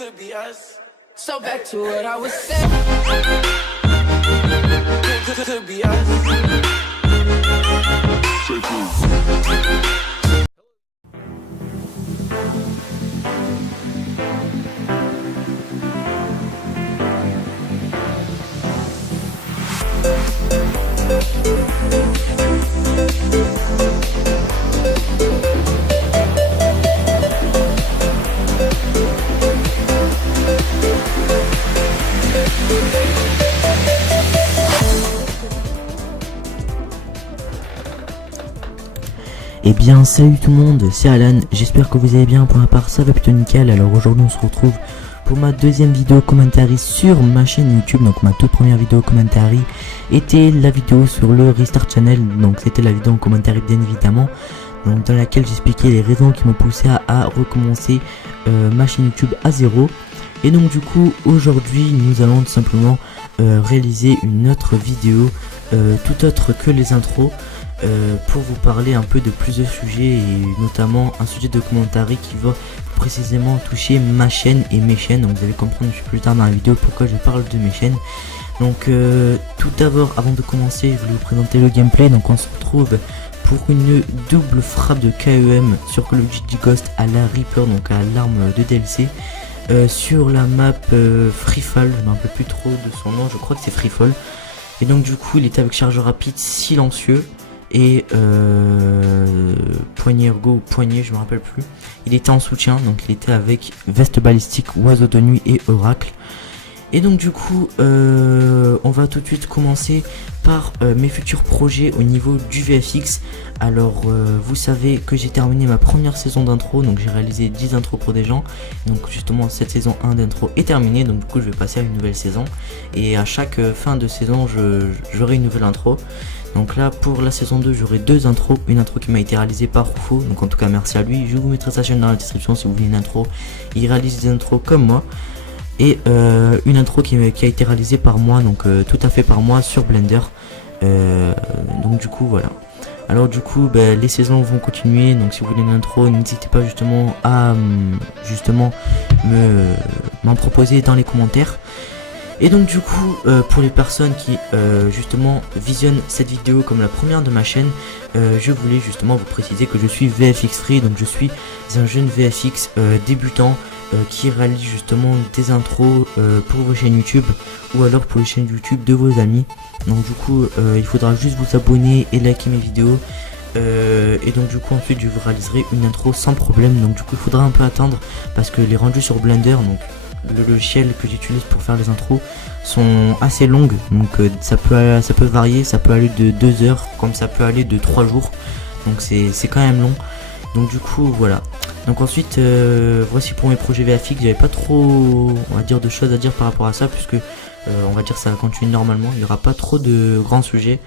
could be us. So back to what I was saying. Could be us. Eh bien salut tout le monde, c'est Alan, j'espère que vous allez bien. Pour ma part ça va plutôt nickel. Alors aujourd'hui on se retrouve pour ma deuxième vidéo commentary sur ma chaîne YouTube. Donc ma toute première vidéo commentary était la vidéo sur le Restart Channel. Donc c'était la vidéo en commentary bien évidemment, donc dans laquelle j'expliquais les raisons qui m'ont poussé à recommencer ma chaîne YouTube à zéro. Et donc du coup aujourd'hui nous allons tout simplement réaliser une autre vidéo tout autre que les intros, pour vous parler un peu de plusieurs sujets, et notamment un sujet de commentary qui va précisément toucher ma chaîne et mes chaînes. Donc vous allez comprendre plus tard dans la vidéo pourquoi je parle de mes chaînes. Donc tout d'abord, avant de commencer, je voulais vous présenter le gameplay. Donc on se retrouve pour une double frappe de KEM sur Call of Duty Ghost à la Reaper, donc à l'arme de DLC, sur la map Free Fall. Je ne me rappelle plus trop de son nom, je crois que c'est Free Fall. Et donc du coup il était avec charge rapide silencieux et poignet ergo ou poignet, je me rappelle plus. Il était en soutien, donc il était avec veste balistique, oiseau de nuit et oracle. Et donc du coup on va tout de suite commencer par mes futurs projets au niveau du VFX. Alors vous savez que j'ai terminé ma première saison d'intro, donc j'ai réalisé 10 intros pour des gens. Donc justement cette saison 1 d'intro est terminée, donc du coup je vais passer à une nouvelle saison. Et à chaque fin de saison j'aurai une nouvelle intro. Donc là pour la saison 2 j'aurai deux intros, une intro qui m'a été réalisée par Rufo, donc en tout cas merci à lui. Je vous mettrai sa chaîne dans la description si vous voulez une intro. Il réalise des intros comme moi. Et une intro qui a été réalisée par moi, donc tout à fait par moi sur Blender. Donc du coup voilà. Alors du coup les saisons vont continuer, donc si vous voulez une intro n'hésitez pas justement à m'en proposer dans les commentaires. Et donc du coup pour les personnes qui justement visionnent cette vidéo comme la première de ma chaîne, je voulais justement vous préciser que je suis VFX Free, donc je suis un jeune VFX débutant qui réalise justement des intros pour vos chaînes YouTube ou alors pour les chaînes YouTube de vos amis. Donc du coup il faudra juste vous abonner et liker mes vidéos, et donc du coup ensuite je vous réaliserai une intro sans problème. Donc du coup il faudra un peu attendre parce que les rendus sur Blender, donc le logiciel que j'utilise pour faire les intros, sont assez longues. Donc ça peut varier, ça peut aller de 2 heures comme ça peut aller de 3 jours, donc c'est quand même long. Donc du coup voilà. Donc ensuite voici pour mes projets VFX. J'avais pas trop, on va dire, de choses à dire par rapport à ça, puisque on va dire ça va continuer normalement. Il n'y aura pas trop de grands sujets,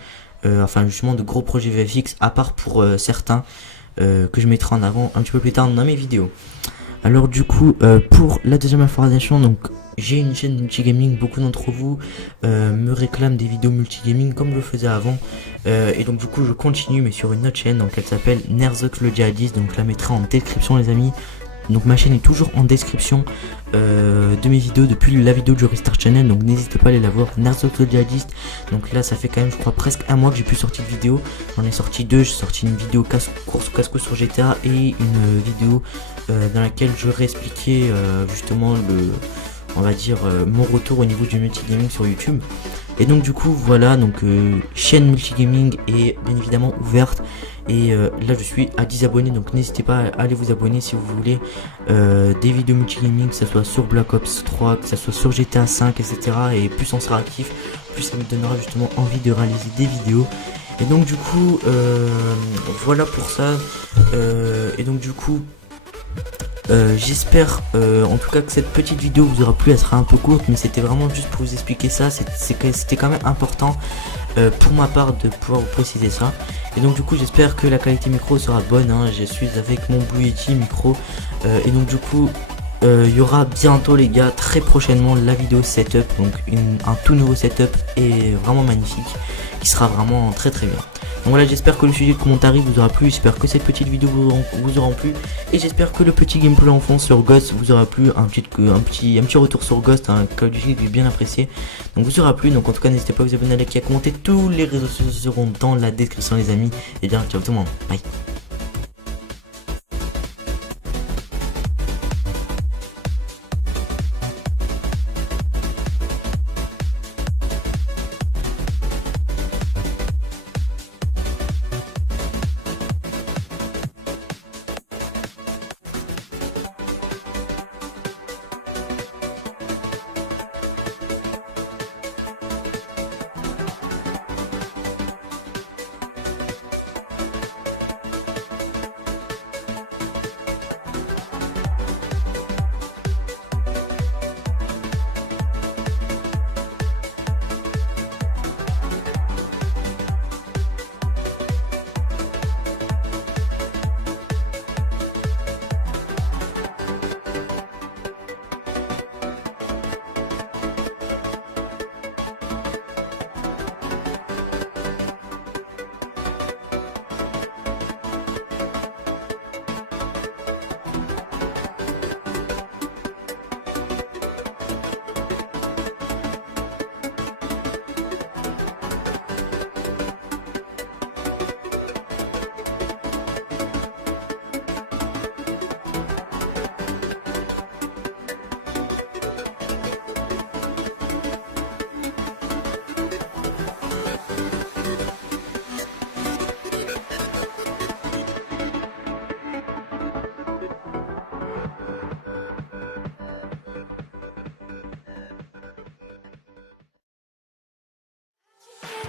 enfin justement de gros projets VFX, à part pour certains que je mettrai en avant un petit peu plus tard dans mes vidéos. Alors du coup pour la deuxième information, donc j'ai une chaîne multigaming. Beaucoup d'entre vous me réclament des vidéos multigaming comme je le faisais avant, et donc du coup je continue mais sur une autre chaîne, donc elle s'appelle Nerzok le Djihadiste, donc je la mettrai en description les amis. Donc ma chaîne est toujours en description de mes vidéos depuis la vidéo du Restart Channel, donc n'hésitez pas à aller la voir, Nerzok le Djihadiste. Donc là ça fait quand même je crois presque un mois que j'ai pu sortir de vidéo. J'en ai sorti deux, j'ai sorti une vidéo course casco sur GTA et une vidéo dans laquelle j'aurais expliqué justement on va dire mon retour au niveau du multigaming sur YouTube. Et donc du coup voilà, donc chaîne multigaming est bien évidemment ouverte, et là je suis à 10 abonnés, donc n'hésitez pas à aller vous abonner si vous voulez des vidéos multigaming, que ce soit sur Black Ops 3, que ce soit sur GTA 5, etc. Et plus on sera actif, plus ça me donnera justement envie de réaliser des vidéos. Et donc du coup voilà pour ça. Et donc du coup j'espère en tout cas que cette petite vidéo vous aura plu. Elle sera un peu courte, mais c'était vraiment juste pour vous expliquer ça. C'était quand même important pour ma part de pouvoir vous préciser ça. Et donc du coup j'espère que la qualité micro sera bonne, hein. Je suis avec mon Blue Yeti micro, et donc du coup il y aura bientôt les gars, très prochainement, la vidéo setup, donc un tout nouveau setup et vraiment magnifique, qui sera vraiment très très bien. voilà, j'espère que le sujet de commentaire vous aura plu, j'espère que cette petite vidéo vous aura plu, et j'espère que le petit gameplay en fond sur Ghost vous aura plu, un petit retour sur Ghost, un Call of Duty que j'ai bien apprécié, donc vous aura plu. Donc en tout cas n'hésitez pas à vous abonner, à liker, à commenter, tous les réseaux sociaux seront dans la description les amis, et bien ciao tout le monde, bye.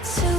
To